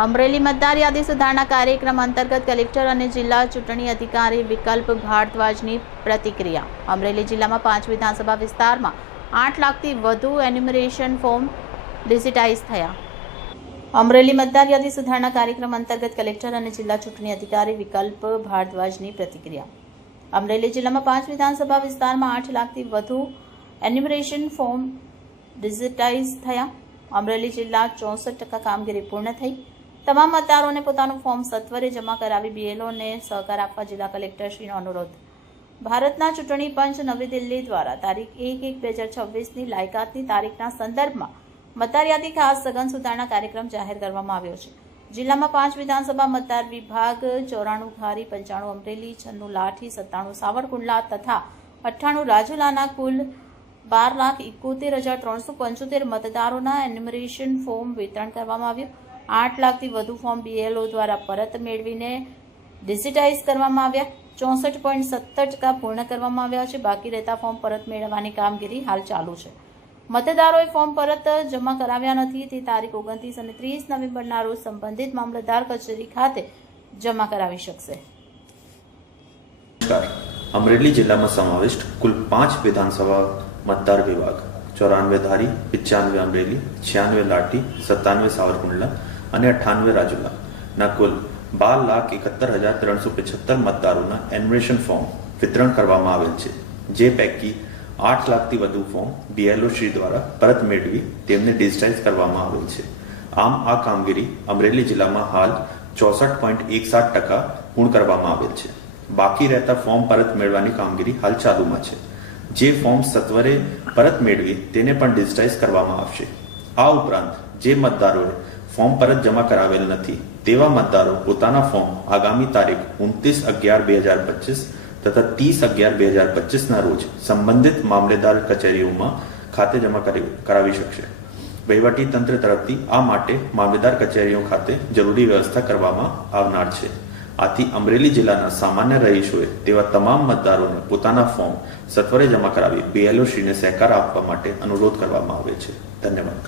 અમરેલી મતદાર યાદી સુધારણા કાર્યક્રમ અંતર્ગત કલેક્ટર અને જિલ્લા ચૂંટણી અધિકારી વિકલ્પ ભારદ્વાજની પ્રતિક્રિયા. અમરેલી જિલ્લામાં પાંચ વિધાનસભા વિસ્તારમાં આઠ લાખથી વધુ એન્યુમરેશન ફોર્મ ડિજિટાઇઝ થયા. અમરેલી મતદાર યાદી સુધારણા કાર્યક્રમ અંતર્ગત કલેક્ટર અને જિલ્લા ચૂંટણી અધિકારી વિકલ્પ ભારદ્વાજની પ્રતિક્રિયા. અમરેલી જિલ્લામાં પાંચ વિધાનસભા વિસ્તારમાં આઠ લાખથી વધુ એન્યુમરેશન ફોર્મ ડિજિટાઇઝ થયા. અમરેલી જિલ્લા ચોસઠ ટકા કામગીરી પૂર્ણ થઈ. તમામ મતદારોને પોતાનું ફોર્મ સત્વરે જમા કરાવી બીએલઓને સહકાર આપવા જિલ્લા કલેક્ટરશ્રીનો અનુરોધ. ભારતના ચૂંટણી પંચ નવી દિલ્હી દ્વારા તારીખ એક એક બે હજાર છવ્વીસની લાયકાતની તારીખના સંદર્ભમાં મતદારયાદી ખાસ સઘન સુધારણા કાર્યક્રમ જાહેર કરવામાં આવ્યો છે. જિલ્લામાં પાંચ વિધાનસભા મતદાર વિભાગ, ચોરાણું ઘારી પંચાણું અમરેલી, છન્નું લાઠી, સત્તાણું સાવરકુંડલા તથા અઠ્ઠાણું રાજુલાના કુલ બાર લાખ એકોતેર હજાર ત્રણસો પંચોતેર મતદારોના એન્યુમરેશન ફોર્મ વિતરણ કરવામાં આવ્યું. આઠ લાખથી વધુ ફોર્મ બીએલઓ દ્વારા પરત મેળવીને ડિજિટાઇઝ કરવામાં આવ્યા. ચોસઠ પોઈન્ટ સત્તર ટકા પૂર્ણ કરવામાં આવ્યા છે. બાકી રહેતા ફોર્મ પરત મેળવવાની કામગીરી હાલ ચાલુ છે. મતદારોએ ફોર્મ પરત જમા કરાવ્યા નથી. તે તારીખ ઓગણત્રીસ અને ત્રીસ નવેમ્બરના રોજ સંબંધિત મામલતદાર કચેરી ખાતે જમા કરાવી શકશે. અમરેલી જિલ્લામાં સમાવિષ્ટ કુલ પાંચ વિધાનસભા મતદાર વિભાગ. ચોરાનવે ધારી પિચ્યાનવે અમરેલી, છ્યાનવે લાઠી, સત્તાનવે સાવરકુંડલા અને અઠ્ઠાનવે રાજુલા. ના કુલ બાર લાખ એકાત્તર હજાર ત્રણસો પચહત્તર મતદારોના એન્યુમરેશન ફોર્મ વિતરણ કરવામાં આવેલ છે. જે પૈકી આઠ લાખથી વધુ ફોર્મ બીએલઓ શ્રી દ્વારા પરત મેળવી તેમને ડિજિટાઇઝ કરવામાં આવેલ છે. આમ આ કામગીરી અમરેલી જિલ્લામાં હાલ ચોસઠ પોઈન્ટ એક સાત ટકા પૂર્ણ કરવામાં આવેલ છે. બાકી રહેતા ફોર્મ પરત મેળવવાની કામગીરી હાલ ચાલુમાં છે. જે ફોર્મ સત્વરે પરત મેળવી તેને પણ ડિજિટાઇઝ કરવામાં આવશે. આ ઉપરાંત, જે મતદારોએ ફોર્મ પરત જમા કરાવેલ નથી, તેવા મતદારો પોતાના ફોર્મ આગામી તારીખ ઉનત્રીસ અગિયાર બે હજાર પચીસ તથા ત્રીસ અગિયાર બે હજાર પચીસના રોજ સંબંધિત મામલેદાર કચેરીઓમાં ખાતે જમા કરી, કરાવી શકશે. વહીવટી તંત્ર તરફથી આ માટે મામલેદાર કચેરીઓ ખાતે જરૂરી વ્યવસ્થા કરવામાં આવનાર છે. આથી અમરેલી જિલ્લાના સામાન્ય રહીશોએ તેવા તમામ મતદારોને પોતાના ફોર્મ સત્વરે જમા કરાવી બીએલઓ શ્રીને સહકાર આપવા માટે અનુરોધ કરવામાં આવે છે. ધન્યવાદ.